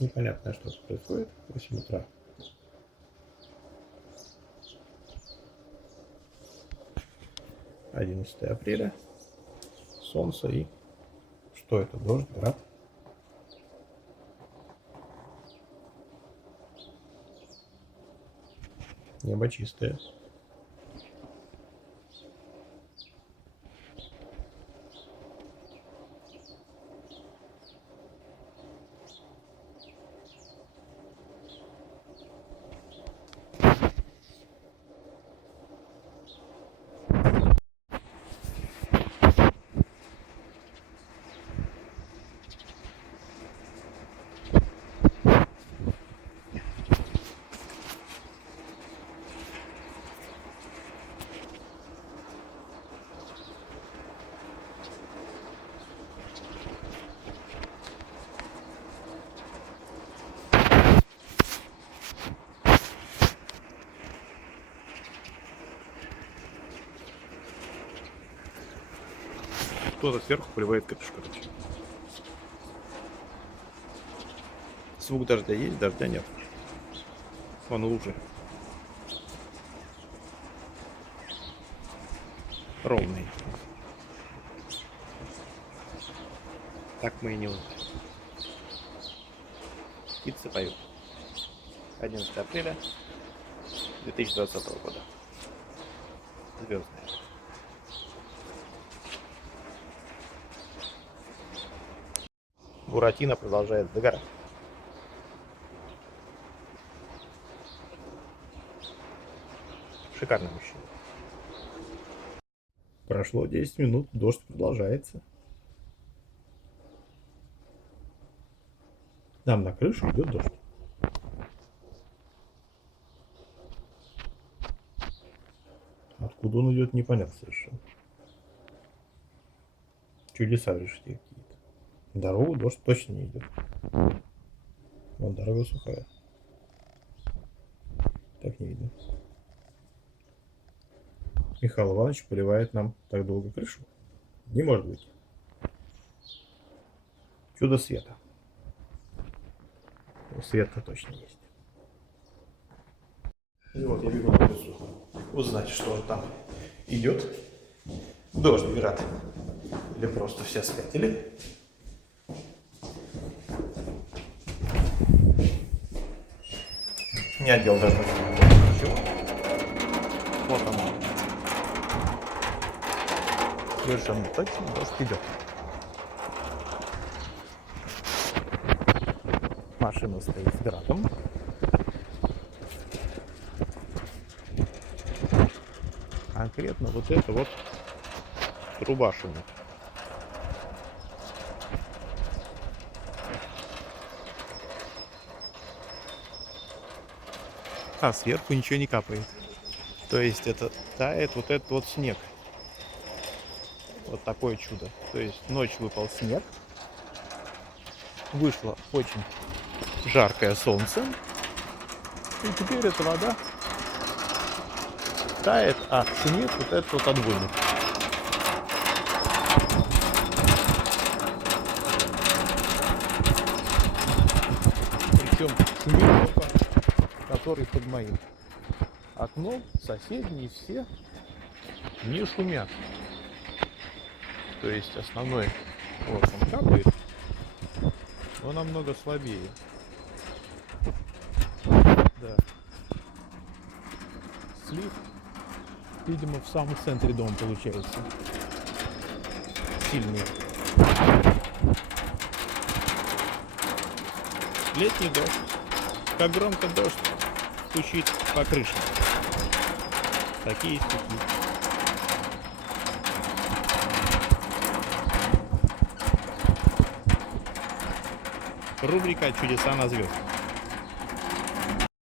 Непонятно, что происходит. 8 утра. апреля. Солнце и... Что это? Дождь, град? Небо чистое. Кто-то сверху поливает крышу, короче. Звук дождя есть, дождя нет. Вон лужи. Ровный. Так мы и не узнаем. Птицы поют. 11 апреля 2020 года. Звездная. Буратино продолжает загорать. Шикарный мужчина. Прошло 10 минут, дождь продолжается. Нам на крышу идет дождь. Откуда он идет, непонятно совершенно. Чудеса в решете какие-то. Дорогу дождь точно не идет. Вон дорога сухая. Так не видно. Михаил Иванович поливает нам так долго крышу. Не может быть. Чудо света. Свет-то точно есть. И вот я бегу на улицу узнать, что же там идет. Дождь, град. Или просто все спятили. Не отдел даже ничего. Вот оно. Совершенно точно дождь идет. Машина стоит с градом. Конкретно вот это вот труба шумит. А сверху ничего не капает. То есть это тает вот этот вот снег. Вот такое чудо. То есть ночь выпал снег. Вышло очень жаркое солнце. И теперь эта вода тает, а снег вот этот вот отгонит. Причем снег только, который под моим окном, соседние все не шумят. То есть основной вот он капает, но намного слабее. Да. Слив, видимо, в самом центре дома получается. Сильный. Летний дождь. Как громко дождь стучит по крыше. Такие стуки. Рубрика «Чудеса на звезд».